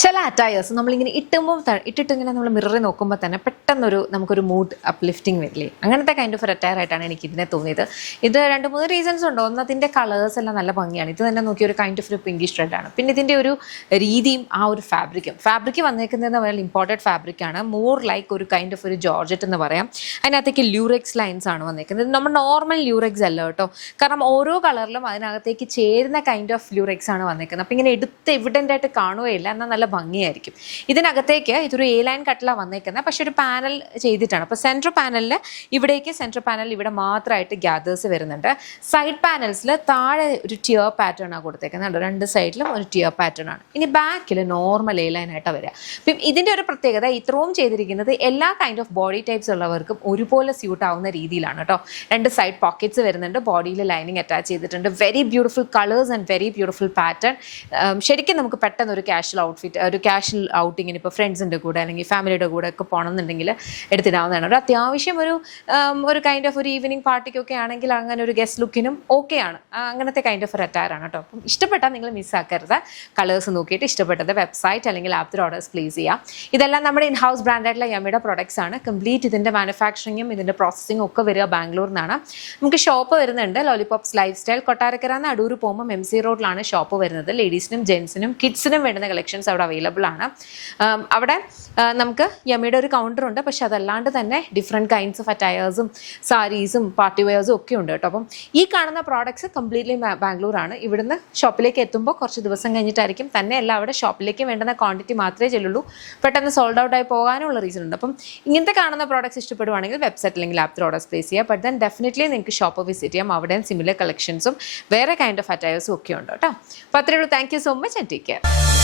ചില അറ്റയേഴ്സ് നമ്മളിങ്ങനെ ഇട്ടിട്ടിങ്ങനെ നമ്മൾ മിററിൽ നോക്കുമ്പോൾ തന്നെ പെട്ടെന്നൊരു നമുക്കൊരു മൂഡ് അപ്ലിഫ്റ്റിംഗ് വരില്ലേ, അങ്ങനത്തെ കൈൻഡ് ഓഫ് ഒരു അറ്റയർ ആയിട്ടാണ് എനിക്ക് ഇതിനെ തോന്നിയത്. ഇത് 2-3 റീസൺസ് ഉണ്ട്. ഒന്ന്, അതിൻ്റെ കളേഴ്സ് എല്ലാം നല്ല ഭംഗിയാണ്. ഇത് തന്നെ നോക്കിയ ഒരു കൈൻഡ് ഓഫ് ഒരു പിങ്കിഷ് റെഡാണ്. പിന്നെ ഇതിൻ്റെ ഒരു രീതിയും ആ ഒരു ഫാബ്രിക് വന്നേക്കുന്നതെന്ന് പറഞ്ഞാൽ ഇമ്പോർട്ടഡ് ഫാബ്രിക്കാണ്. മോർ ലൈക്ക് ഒരു കൈൻഡ് ഓഫ് ഒരു ജോർജറ്റ് എന്ന് പറയാം. അതിനകത്തേക്ക് ല്യൂറെക്സ് ലൈൻസ് ആണ് വന്നേക്കുന്നത്. ഇത് നമ്മൾ നോർമൽ ല്യൂറെക്സ് അല്ല കേട്ടോ, കാരണം ഓരോ കളറിലും അതിനകത്തേക്ക് ചേരുന്ന കൈൻഡ് ഓഫ് ല്യൂറെക്സ് ആണ് വന്നേക്കുന്നത്. അപ്പം ഇങ്ങനെ എടുത്ത് എവിഡൻ്റ് ആയിട്ട് കാണുകയില്ല, എന്നാൽ നല്ല ഭംഗിയായിരിക്കും. ഇതിനകത്തേക്ക് ഇതൊരു A ലൈൻ കട്ടിലാണ് വന്നേക്കുന്നത്, പക്ഷെ ഒരു പാനൽ ചെയ്തിട്ടാണ്. അപ്പോൾ സെൻട്രൽ പാനലിൽ ഇവിടെ മാത്രമായിട്ട് ഗ്യാദേഴ്സ് വരുന്നുണ്ട്. സൈഡ് പാനൽസിൽ താഴെ ഒരു ടിയർ പാറ്റേൺ ആണ് കൊടുത്തേക്കുന്നത്. 2 സൈഡിലും ഒരു ടിയർ പാറ്റേൺ ആണ്. ഇനി ബാക്കിൽ നോർമൽ A ലൈൻ ആയിട്ടാണ് വരിക. അപ്പം ഇതിൻ്റെ ഒരു പ്രത്യേകത, ഇത്രയും ചെയ്തിരിക്കുന്നത് എല്ലാ കൈൻഡ് ഓഫ് ബോഡി ടൈപ്സ് ഉള്ളവർക്കും ഒരുപോലെ സ്യൂട്ട് ആവുന്ന രീതിയിലാണ് കേട്ടോ. 2 സൈഡ് പോക്കറ്റ്സ് വരുന്നുണ്ട്, ബോഡിയിൽ ലൈനിങ് അറ്റാച്ച് ചെയ്തിട്ടുണ്ട്. Very beautiful colours and very beautiful pattern. ശരിക്കും നമുക്ക് പെട്ടെന്ന് ഒരു ക്യാഷ്വൽ ഔട്ടിങ്ങിന് ഇപ്പോൾ ഫ്രണ്ട്സിൻ്റെ കൂടെ അല്ലെങ്കിൽ ഫാമിലിയുടെ കൂടെ ഒക്കെ പോകണമെന്നുണ്ടെങ്കിൽ എടുത്തിടാവുന്നതാണ്. ഒരു അത്യാവശ്യം ഒരു കൈൻഡ് ഓഫ് ഒരു ഈവനിങ് പാർട്ടിക്കൊക്കെ ആണെങ്കിൽ അങ്ങനെ ഒരു ഗസ്റ്റ് ലുക്കിനും ഓക്കെയാണ്. അങ്ങനത്തെ കൈൻഡ് ഓഫ് ഒരു അറ്റയറാണ് കേട്ടോ. അപ്പം ഇഷ്ടപ്പെട്ടാൽ നിങ്ങൾ മിസ്സാക്കരുത്. കളേഴ്സ് നോക്കിയിട്ട് ഇഷ്ടപ്പെട്ടത് വെബ്സൈറ്റ് അല്ലെങ്കിൽ ആപ്പ് ത്രൂ ഓർഡേഴ്സ് പ്ലേസ് ചെയ്യാം. ഇതെല്ലാം നമ്മുടെ ഇൻ ഹൗസ് ബ്രാൻഡായിട്ടുള്ള യമ്മിയുടെ പ്രൊഡക്ട്സ് ആണ്. കംപ്ലീറ്റ് ഇതിൻ്റെ മാനുഫാക്ചറിങ്ങും ഇതിൻ്റെ പ്രോസസ്സിങ്ങും ഒക്കെ വരിക ബാംഗ്ലൂരിൽ നിന്നാണ്. നമുക്ക് ഷോപ്പ് വരുന്നുണ്ട് ലോലിപോപ്സ് ലൈഫ് സ്റ്റൈൽ, കൊട്ടാരക്കര നിന്ന് അടൂർ പോകുമ്പോൾ MC റോഡിലാണ് ഷോപ്പ് വരുന്നത്. ലേഡീസിനും ജെൻസിനും കിഡ്സിനും വേണ്ടുന്ന കളക്ഷൻസ് അവിടെ അവൈലബിൾ ആണ്. അവിടെ നമുക്ക് യമ്മിയുടെ ഒരു കൗണ്ടർ ഉണ്ട്, പക്ഷെ അതല്ലാണ്ട് തന്നെ ഡിഫറെൻറ്റ് കൈൻഡ്സ് ഓഫ് അറ്റയേഴ്സും സാരീസും പാർട്ടി വെയേഴ്സും ഒക്കെ ഉണ്ട് കേട്ടോ. അപ്പം ഈ കാണുന്ന പ്രോഡക്ട്സ് കംപ്ലീറ്റ്ലി ബാംഗ്ലൂരാണ്. ഇവിടുന്ന് ഷോപ്പിലേക്ക് എത്തുമ്പോൾ കുറച്ച് ദിവസം കഴിഞ്ഞിട്ടായിരിക്കും. തന്നെയല്ല, അവിടെ ഷോപ്പിലേക്ക് വേണ്ടുന്ന ക്വാണ്ടിറ്റി മാത്രമേ ചെല്ലുള്ളൂ. പെട്ടെന്ന് സോൾഡ് ഔട്ട് ആയി പോകാനുള്ള റീസൺ ഉണ്ട്. അപ്പം ഇങ്ങനത്തെ കാണുന്ന പ്രോഡക്ട്സ് ഇഷ്ടപ്പെടുവാണെങ്കിൽ വെബ്സൈറ്റ് അല്ലെങ്കിൽ ആപ്പ് ത്രൂ ഓർഡേഴ്സ് പ്ലേസ് ചെയ്യുക. ബട്ട് ദെൻ ഡെഫിനറ്റ്ലി നിങ്ങൾക്ക് ഷോപ്പ് വിസിറ്റ് ചെയ്യാം. അവിടെയും സിമിലർ കളക്ഷൻസും വേറെ കൈൻഡ് ഓഫ് അറ്റയേഴ്സും ഒക്കെ ഉണ്ട് കേട്ടോ. അപ്പോൾ അത്രയേ ഉള്ളൂ. Thank you so much and take care.